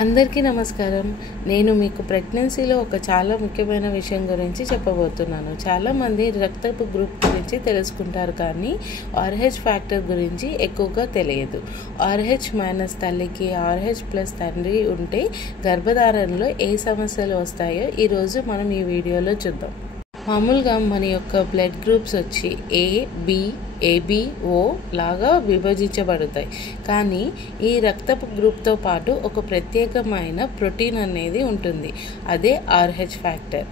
అందరికీ నమస్కారం. నేను మీకు ప్రెగ్నెన్సీలో ఒక చాలా ముఖ్యమైన విషయం గురించి చెప్పబోతున్నాను. చాలామంది రక్తపు గ్రూప్ గురించి తెలుసుకుంటారు, కానీ RH ఫ్యాక్టర్ గురించి ఎక్కువగా తెలియదు. RH- తల్లికి, RH+ తండ్రి ఉంటే గర్భధారణలో ఏ సమస్యలు వస్తాయో ఈరోజు మనం ఈ వీడియోలో చూద్దాం. మామూలుగా మన యొక్క బ్లడ్ గ్రూప్స్ వచ్చి A, B, AB, O లాగా విభజించబడతాయి. కానీ ఈ రక్తపు గ్రూప్తో పాటు ఒక ప్రత్యేకమైన ప్రోటీన్ అనేది ఉంటుంది. అదే RH ఫ్యాక్టర్.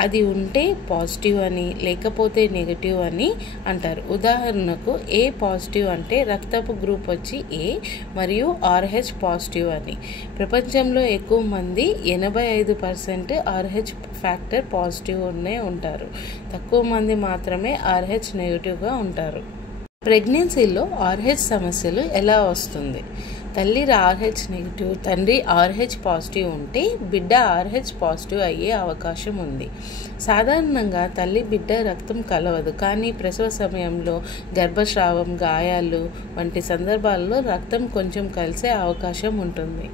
అది ఉంటే పాజిటివ్ అని, లేకపోతే నెగటివ్ అని అంటారు. ఉదాహరణకు A పాజిటివ్ అంటే రక్తపు గ్రూప్ వచ్చి A మరియు RH పాజిటివ్ అని. ప్రపంచంలో ఎక్కువ మంది 85% RH ఫ్యాక్టర్ పాజిటివ్ ఉంటారు. తక్కువ మంది మాత్రమే RH నెగిటివ్గా ఉంటారు. ప్రెగ్నెన్సీలో RH సమస్యలు ఎలా వస్తుంది? తల్లి RH నెగిటివ్, తండ్రి RH పాజిటివ్ ఉంటే బిడ్డ RH పాజిటివ్ అయ్యే అవకాశం ఉంది. సాధారణంగా తల్లి బిడ్డ రక్తం కలవదు, కానీ ప్రసవ సమయంలో గర్భస్రావం, గాయాలు వంటి సందర్భాల్లో రక్తం కొంచెం కలిసే అవకాశం ఉంటుంది.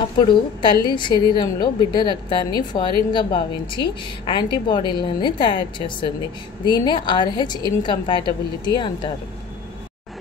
అప్పుడు తల్లి శరీరంలో బిడ్డ రక్తాన్ని ఫారిన్గా భావించి యాంటీబాడీలని తయారు చేస్తుంది. దీన్నే RH ఇన్కంపాటబిలిటీ అంటారు.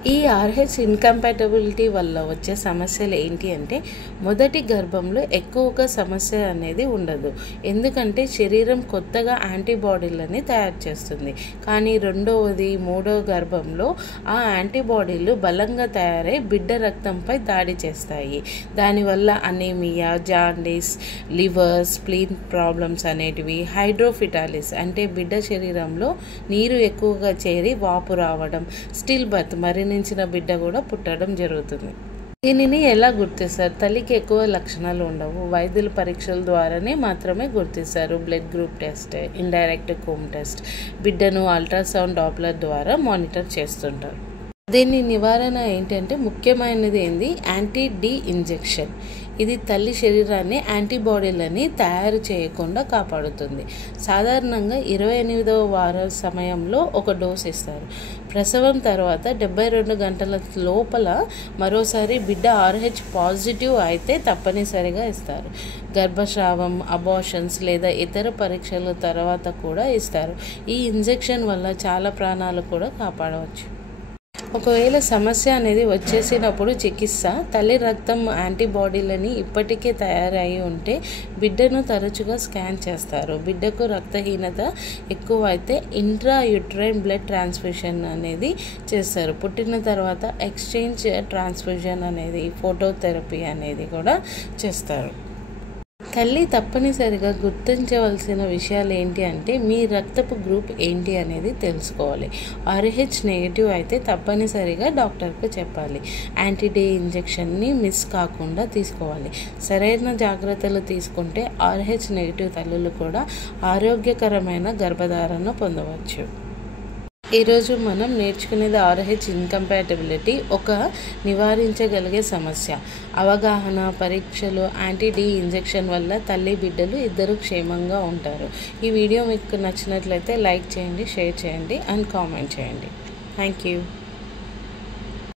ఈ RH ఇన్కంపాటబిలిటీ వల్ల వచ్చే సమస్యలు ఏంటి అంటే, మొదటి గర్భంలో ఎక్కువగా సమస్య అనేది ఉండదు, ఎందుకంటే శరీరం కొత్తగా యాంటీబాడీలని తయారు చేస్తుంది. కానీ రెండవది, మూడవ గర్భంలో ఆ యాంటీబాడీలు బలంగా తయారై బిడ్డ రక్తంపై దాడి చేస్తాయి. దానివల్ల anaemia, jaundice, liver, spleen problems అనేటివి, హైడ్రోఫిటాలిస్ అంటే బిడ్డ శరీరంలో నీరు ఎక్కువగా చేరి వాపు రావడం, స్టిల్ బర్త్ మరణించిన బిడ్డ కూడా పుట్టడం జరుగుతుంది. దీనిని ఎలా గుర్తిస్తారు? తల్లికి ఎక్కువ లక్షణాలు ఉండవు. వైద్యుల పరీక్షల ద్వారానే మాత్రమే గుర్తిస్తారు. Blood group test, indirect Coombs test, బిడ్డను అల్ట్రాసౌండ్ డాప్లర్ ద్వారా మానిటర్ చేస్తుంటారు. దీని నివారణ ఏంటంటే, ముఖ్యమైనది యాంటీ-D ఇంజెక్షన్. ఇది తల్లి శరీరాన్ని యాంటీబాడీలని తయారు చేయకుండా కాపాడుతుంది. సాధారణంగా 28వ వారం సమయంలో ఒక డోస్ ఇస్తారు. ప్రసవం తర్వాత 72 గంటల లోపల మరోసారి బిడ్డ RH పాజిటివ్ అయితే తప్పనిసరిగా ఇస్తారు. గర్భస్రావం, అబార్షన్స్ లేదా ఇతర పరీక్షల తర్వాత కూడా ఇస్తారు. ఈ ఇంజెక్షన్ వల్ల చాలా ప్రాణాలు కూడా కాపాడవచ్చు. ఒకవేళ సమస్య అనేది వచ్చేసినప్పుడు చికిత్స, తల్లి రక్తం యాంటీబాడీలని ఇప్పటికే తయారై ఉంటే బిడ్డను తరచుగా స్కాన్ చేస్తారు. బిడ్డకు రక్తహీనత ఎక్కువ అయితే ఇంట్రాయూట్రైన్ బ్లడ్ ట్రాన్స్ఫ్యూషన్ అనేది చేస్తారు. పుట్టిన తర్వాత ఎక్స్చేంజ్ ట్రాన్స్ఫ్యూజన్ అనేది, ఫోటోథెరపీ అనేది కూడా చేస్తారు. తల్లి తప్పనిసరిగా గుర్తించవలసిన విషయాలు ఏంటి అంటే, మీ రక్తపు గ్రూప్ ఏంటి అనేది తెలుసుకోవాలి. RH నెగిటివ్ అయితే తప్పనిసరిగా డాక్టర్కు చెప్పాలి. యాంటీ-D ఇంజెక్షన్ని మిస్ కాకుండా తీసుకోవాలి. సరైన జాగ్రత్తలు తీసుకుంటే RH నెగిటివ్ తల్లులు కూడా ఆరోగ్యకరమైన గర్భధారణ పొందవచ్చు. ఈరోజు మనం నేర్చుకునేది RH ఇన్కంపాటబిలిటీ ఒక నివారించగలిగే సమస్య. అవగాహన, పరీక్షలు, యాంటీ-D ఇంజెక్షన్ వల్ల తల్లి, బిడ్డలు ఇద్దరు క్షేమంగా ఉంటారు. ఈ వీడియో మీకు నచ్చినట్లయితే లైక్ చేయండి, షేర్ చేయండి అండ్ కామెంట్ చేయండి. Thank you.